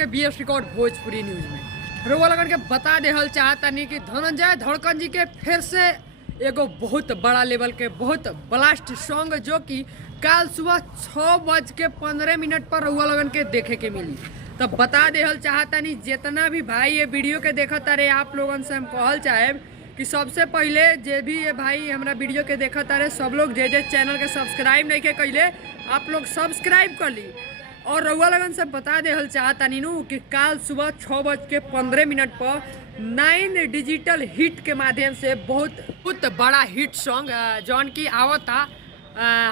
के BS record Bhojpuri news में रउआ लगन के बता देहल चाहतानी कि धनंजय धड़कन जी के फिर से एगो बहुत बड़ा लेवल के बहुत ब्लास्ट सॉन्ग जो कि कल सुबह 6:15 पर रउआ लगन के देखे के मिली। तो बता देहल चाहतानी जितना भी भाई ये वीडियो के देखत रहे आप लोगन से हम कहल चाहे कि सबसे पहले जे भी ये भाई हमारा वीडियो के देखत रहे सब लोग जे चैनल के सब्सक्राइब नहीं के कैले आप लोग सब्सक्राइब कर ली। और रउआ लगन से बता देहल चाहतानी नु कि कल सुबह 6:15 पर 9 डिजिटल हिट के माध्यम से बहुत बड़ा हिट सॉन्ग जौन की आवता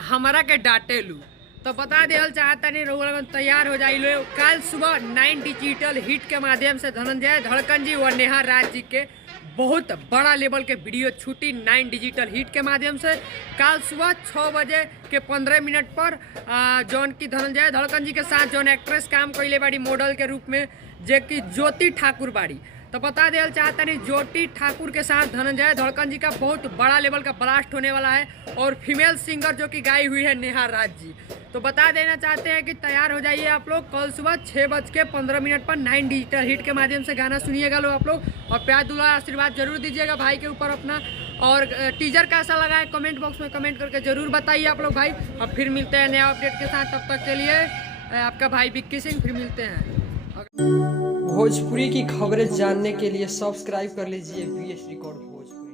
हमारा के डाटेलू। तो बता देहल चाहतानी रउआ लगन तैयार हो जाइए। कल सुबह 9 डिजिटल हिट के माध्यम से धनंजय धड़कन जी और नेहा राज जी के बहुत बड़ा लेवल के वीडियो छूटी 9 डिजिटल हिट के माध्यम से कल सुबह 6:15 पर जौन की धनंजय धड़कन जी के साथ जौन एक्ट्रेस काम कैले बाड़ी मॉडल के रूप में जे कि ज्योति ठाकुर बाड़ी। तो बता देना चाहता नहीं ज्योति ठाकुर के साथ धनंजय धड़कन जी का बहुत बड़ा लेवल का ब्लास्ट होने वाला है और फीमेल सिंगर जो कि गाई हुई है नेहा राज जी। तो बता देना चाहते हैं कि तैयार हो जाइए आप लोग। कल सुबह 6:15 पर 9 डिजिटल हिट के माध्यम से गाना सुनिएगा लोग आप लोग और प्यार दुआ आशीर्वाद जरूर दीजिएगा भाई के ऊपर अपना। और टीजर कैसा लगा है कमेंट बॉक्स में कमेंट करके जरूर बताइए आप लोग भाई। और फिर मिलते हैं नया अपडेट के साथ, तब तक के लिए आपका भाई विक्की सिंह। फिर मिलते हैं। भोजपुरी की खबरें जानने के लिए सब्सक्राइब कर लीजिए बीएस रिकॉर्ड भोजपुरी।